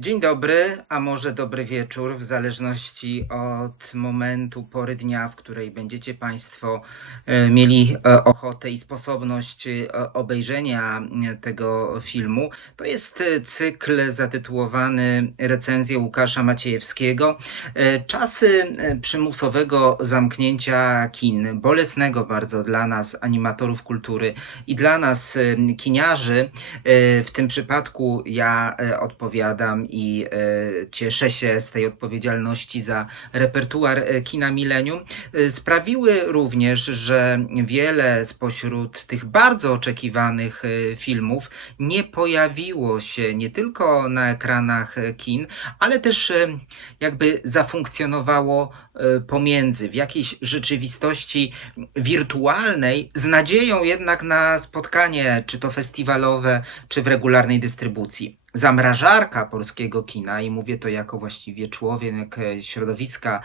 Dzień dobry, a może dobry wieczór, w zależności od momentu, pory dnia, w której będziecie Państwo e, mieli e, ochotę i sposobność e, obejrzenia tego filmu. To jest cykl zatytułowany Recenzje Łukasza Maciejewskiego. Czasy przymusowego zamknięcia kin, bolesnego bardzo dla nas, animatorów kultury i dla nas, kiniarzy. W tym przypadku ja odpowiadam i e, cieszę się z tej odpowiedzialności za repertuar e, kina Millennium. E, Sprawiły również, że wiele spośród tych bardzo oczekiwanych filmów nie pojawiło się nie tylko na ekranach kin, ale też jakby zafunkcjonowało pomiędzy w jakiejś rzeczywistości wirtualnej, z nadzieją jednak na spotkanie, czy to festiwalowe, czy w regularnej dystrybucji. Zamrażarka polskiego kina, i mówię to jako właściwie człowiek e, środowiska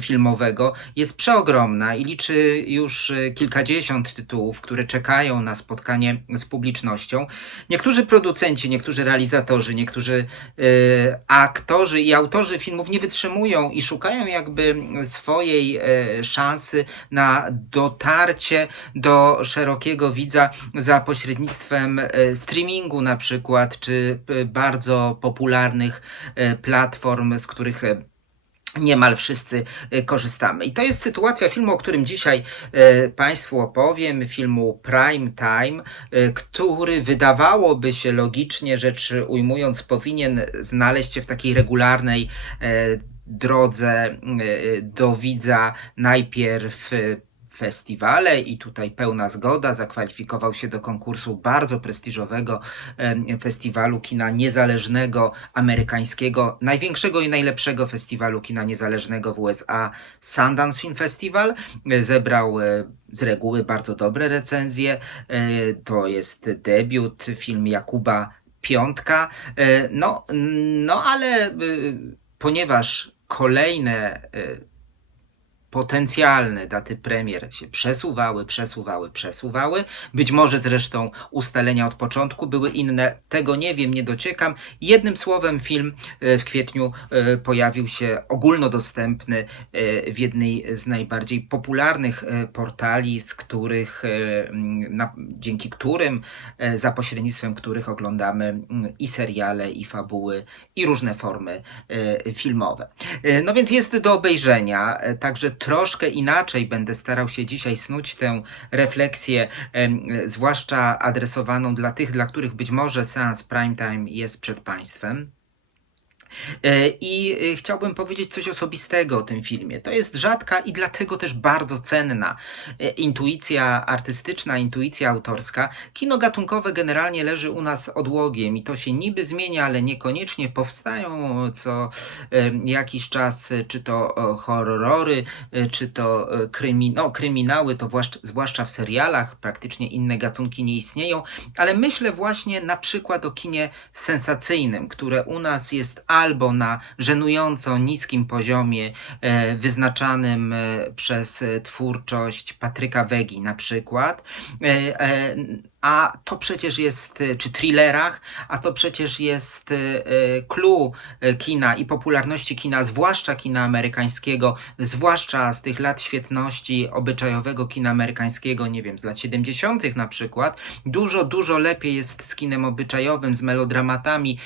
filmowego, jest przeogromna i liczy już e, kilkadziesiąt tytułów, które czekają na spotkanie z publicznością. Niektórzy producenci, niektórzy realizatorzy, niektórzy e, aktorzy i autorzy filmów nie wytrzymują i szukają jakby swojej szansy na dotarcie do szerokiego widza za pośrednictwem streamingu na przykład, czy bardzo popularnych e, platform, z których e, niemal wszyscy e, korzystamy. I to jest sytuacja filmu, o którym dzisiaj e, Państwu opowiem, filmu Prime Time, e, który wydawałoby się logicznie rzecz ujmując powinien znaleźć się w takiej regularnej e, drodze e, do widza najpierw e, festiwale i tutaj pełna zgoda, zakwalifikował się do konkursu bardzo prestiżowego festiwalu kina niezależnego amerykańskiego, największego i najlepszego festiwalu kina niezależnego w USA, Sundance Film Festival. E, Zebrał e, z reguły bardzo dobre recenzje. E, To jest debiut, film Jakuba Piątka. No, no ale y, ponieważ kolejne y, potencjalne daty premier się przesuwały, przesuwały, przesuwały. Być może zresztą ustalenia od początku były inne, tego nie wiem, nie dociekam. Jednym słowem, film e, w kwietniu e, pojawił się ogólnodostępny e, w jednej z najbardziej popularnych portali, z których, na, dzięki którym, za pośrednictwem których oglądamy i seriale, i fabuły, i różne formy filmowe. No więc jest do obejrzenia, także troszkę inaczej będę starał się dzisiaj snuć tę refleksję, zwłaszcza adresowaną dla tych, dla których być może seans prime time jest przed Państwem. E, I e, chciałbym powiedzieć coś osobistego o tym filmie. To jest rzadka i dlatego też bardzo cenna e, intuicja artystyczna, intuicja autorska. Kino gatunkowe generalnie leży u nas odłogiem i to się niby zmienia, ale niekoniecznie powstają co jakiś czas, czy to horrory, czy to krymi, no, kryminały, to zwłaszcza, w serialach, praktycznie inne gatunki nie istnieją, ale myślę właśnie na przykład o kinie sensacyjnym, które u nas jest albo na żenująco niskim poziomie e, wyznaczanym e, przez e, twórczość Patryka Wegi na przykład, a to przecież jest, e, czy thrillerach, a to przecież jest e, e, clue kina i popularności kina, zwłaszcza kina amerykańskiego, zwłaszcza z tych lat świetności obyczajowego kina amerykańskiego, nie wiem, z lat 70. na przykład, dużo, dużo lepiej jest z kinem obyczajowym, z melodramatami,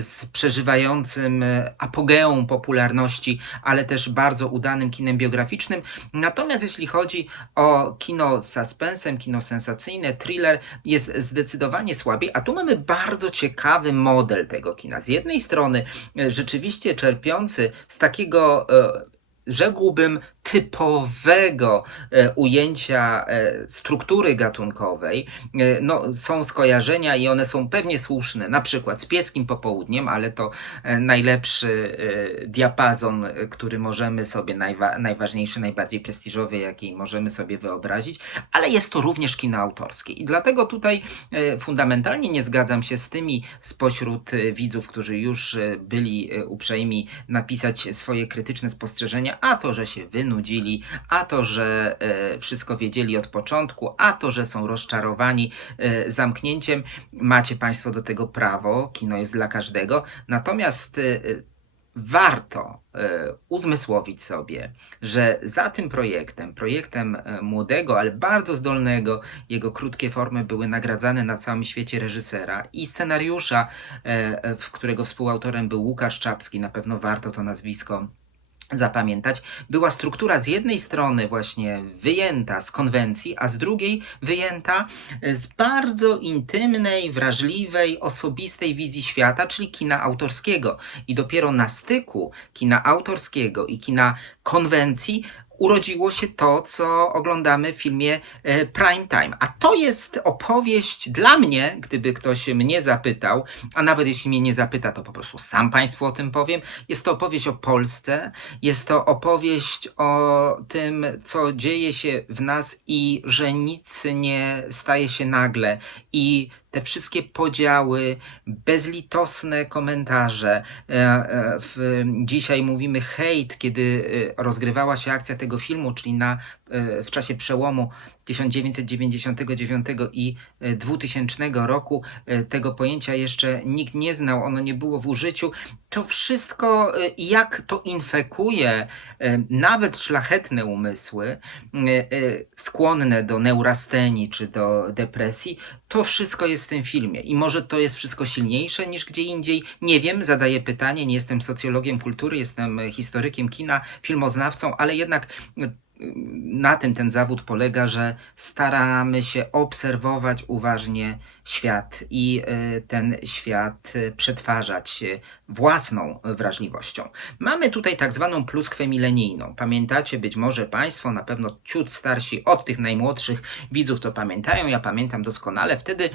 z przeżywającym apogeum popularności, ale też bardzo udanym kinem biograficznym. Natomiast jeśli chodzi o kino z suspensem, kino sensacyjne, thriller, jest zdecydowanie słabiej, a tu mamy bardzo ciekawy model tego kina. Z jednej strony e, rzeczywiście czerpiący z takiego e, rzekłbym, typowego e, ujęcia e, struktury gatunkowej, e, no, są skojarzenia i one są pewnie słuszne, na przykład z pieskim popołudniem, ale to najlepszy diapazon, który możemy sobie, najwa najważniejszy, najbardziej prestiżowy, jaki możemy sobie wyobrazić, ale jest to również kino autorskie. I dlatego tutaj fundamentalnie nie zgadzam się z tymi spośród widzów, którzy już byli uprzejmi napisać swoje krytyczne spostrzeżenia, a to, że się wynudzili, a to, że e, wszystko wiedzieli od początku, a to, że są rozczarowani e, zamknięciem. Macie Państwo do tego prawo, kino jest dla każdego. Natomiast e, warto uzmysłowić sobie, że za tym projektem, projektem młodego, ale bardzo zdolnego, jego krótkie formy były nagradzane na całym świecie reżysera i scenariusza, w którego współautorem był Łukasz Czapski, na pewno warto to nazwisko zapamiętać, była struktura z jednej strony właśnie wyjęta z konwencji, a z drugiej wyjęta z bardzo intymnej, wrażliwej, osobistej wizji świata, czyli kina autorskiego. I dopiero na styku kina autorskiego i kina konwencji urodziło się to, co oglądamy w filmie e, Prime Time. A to jest opowieść dla mnie, gdyby ktoś mnie zapytał, a nawet jeśli mnie nie zapyta, to po prostu sam Państwu o tym powiem. Jest to opowieść o Polsce, jest to opowieść o tym, co dzieje się w nas i że nic nie staje się nagle i te wszystkie podziały, bezlitosne komentarze. e, e, W, dzisiaj mówimy hejt, kiedy e, rozgrywała się akcja tego filmu, czyli na, w czasie przełomu 1999 i e, 2000 roku. Tego pojęcia jeszcze nikt nie znał, ono nie było w użyciu. To wszystko, jak to infekuje nawet szlachetne umysły, skłonne do neurastenii czy do depresji, to wszystko jest w tym filmie. I może to jest wszystko silniejsze niż gdzie indziej. Nie wiem, zadaję pytanie, nie jestem socjologiem kultury, jestem historykiem kina, filmoznawcą, ale jednak e, na tym ten zawód polega, że staramy się obserwować uważnie świat i e, ten świat e, przetwarzać własną wrażliwością. Mamy tutaj tak zwaną pluskwę milenijną. Pamiętacie być może Państwo, na pewno ciut starsi od tych najmłodszych widzów to pamiętają, ja pamiętam doskonale. Wtedy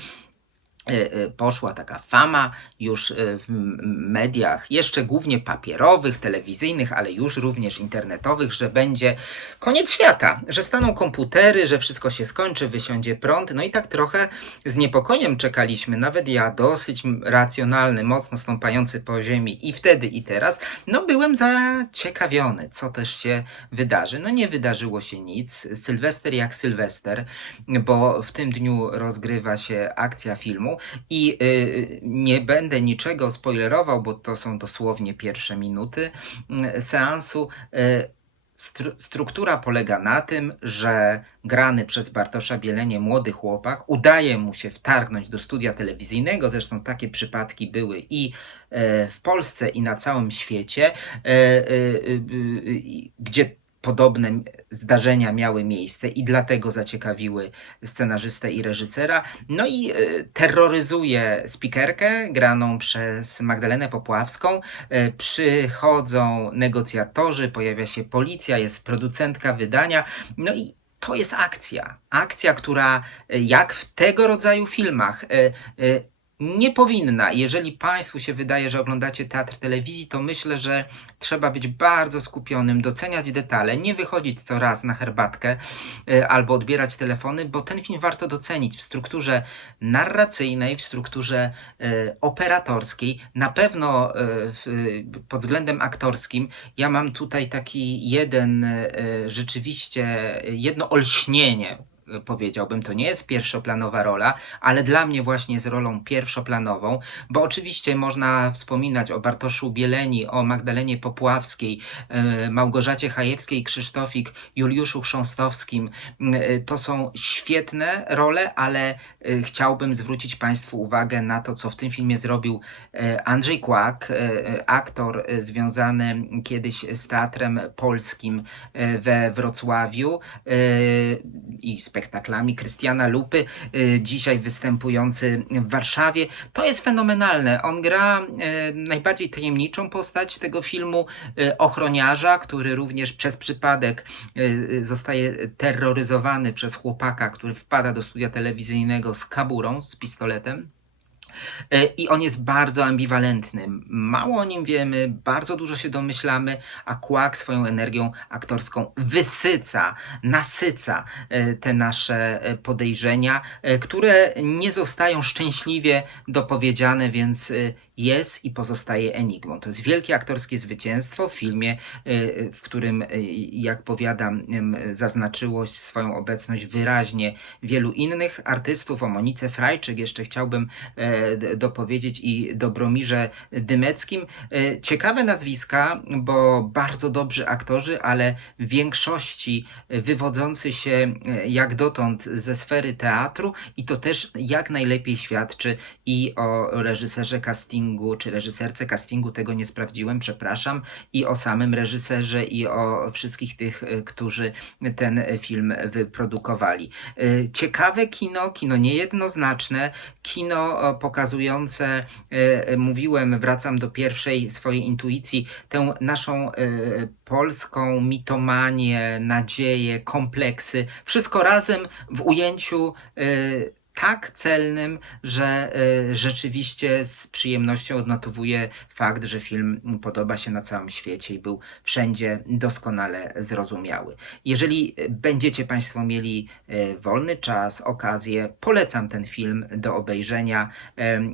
poszła taka fama już e, w mediach, jeszcze głównie papierowych, telewizyjnych, ale już również internetowych, że będzie koniec świata, że staną komputery, że wszystko się skończy, wysiądzie prąd. No i tak trochę z niepokojem czekaliśmy, nawet ja dosyć racjonalny, mocno stąpający po ziemi i wtedy i teraz, no byłem zaciekawiony, co też się wydarzy. No nie wydarzyło się nic. Sylwester jak Sylwester, bo w tym dniu rozgrywa się akcja filmu i y, nie będę niczego spoilerował, bo to są dosłownie pierwsze minuty y, seansu. Y, stru- struktura polega na tym, że grany przez Bartosza Bielenie młody chłopak udaje mu się wtargnąć do studia telewizyjnego. Zresztą takie przypadki były i e, w Polsce, i na całym świecie, gdzie podobne zdarzenia miały miejsce i dlatego zaciekawiły scenarzystę i reżysera. No i e, terroryzuje spikerkę graną przez Magdalenę Popławską. E, Przychodzą negocjatorzy, pojawia się policja, jest producentka wydania. No i to jest akcja. Akcja, która e, jak w tego rodzaju filmach nie powinna. Jeżeli Państwu się wydaje, że oglądacie teatr telewizji, to myślę, że trzeba być bardzo skupionym, doceniać detale, nie wychodzić co raz na herbatkę e, albo odbierać telefony, bo ten film warto docenić w strukturze narracyjnej, w strukturze e, operatorskiej, na pewno w, pod względem aktorskim. Ja mam tutaj taki jeden rzeczywiście, jedno olśnienie powiedziałbym, to nie jest pierwszoplanowa rola, ale dla mnie właśnie jest rolą pierwszoplanową, bo oczywiście można wspominać o Bartoszu Bieleni, o Magdalenie Popławskiej, e, Małgorzacie Chajewskiej, Krzysztofik, Juliuszu Chrząstowskim. E, To są świetne role, ale e, chciałbym zwrócić Państwu uwagę na to, co w tym filmie zrobił Andrzej Kłak, aktor związany kiedyś z teatrem polskim we Wrocławiu i spektaklami Krystiana Lupy, e, dzisiaj występujący w Warszawie. To jest fenomenalne. On gra e, najbardziej tajemniczą postać tego filmu, e, ochroniarza, który również przez przypadek zostaje terroryzowany przez chłopaka, który wpada do studia telewizyjnego z kaburą, z pistoletem. E, I on jest bardzo ambiwalentny. Mało o nim wiemy, bardzo dużo się domyślamy, a Kłak swoją energią aktorską wysyca, nasyca e, te nasze e, podejrzenia, które nie zostają szczęśliwie dopowiedziane, więc jest i pozostaje enigmą. To jest wielkie aktorskie zwycięstwo w filmie, y, w którym, y, jak powiadam, zaznaczyło swoją obecność wyraźnie wielu innych artystów. O Monice Frajczyk jeszcze chciałbym e, dopowiedzieć i Dobromirze Dymeckim. E, Ciekawe nazwiska, bo bardzo dobrzy aktorzy, ale w większości wywodzący się e, jak dotąd ze sfery teatru i to też jak najlepiej świadczy i o reżyserze castingu, czy reżyserce castingu, tego nie sprawdziłem, przepraszam, i o samym reżyserze i o wszystkich tych, e, którzy ten film wyprodukowali. E, Ciekawe kino, kino niejednoznaczne, kino pokazujące, e, mówiłem, wracam do pierwszej swojej intuicji, tę naszą polską mitomanię, nadzieję, kompleksy, wszystko razem w ujęciu tak celnym, że e, rzeczywiście z przyjemnością odnotowuję fakt, że film podoba się na całym świecie i był wszędzie doskonale zrozumiały. Jeżeli będziecie Państwo mieli e, wolny czas, okazję, polecam ten film do obejrzenia.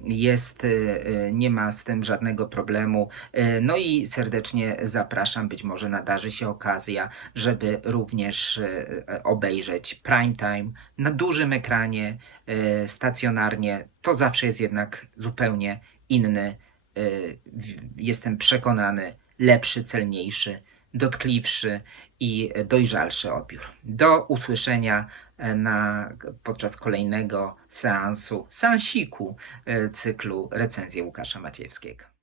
Jest, e, e, nie ma z tym żadnego problemu. No i serdecznie zapraszam, być może nadarzy się okazja, żeby również obejrzeć prime time na dużym ekranie, e, stacjonarnie. To zawsze jest jednak zupełnie inny, e, jestem przekonany, lepszy, celniejszy, dotkliwszy i dojrzalszy odbiór. Do usłyszenia e, na, podczas kolejnego seansu, seansiku cyklu recenzji Łukasza Maciejewskiego.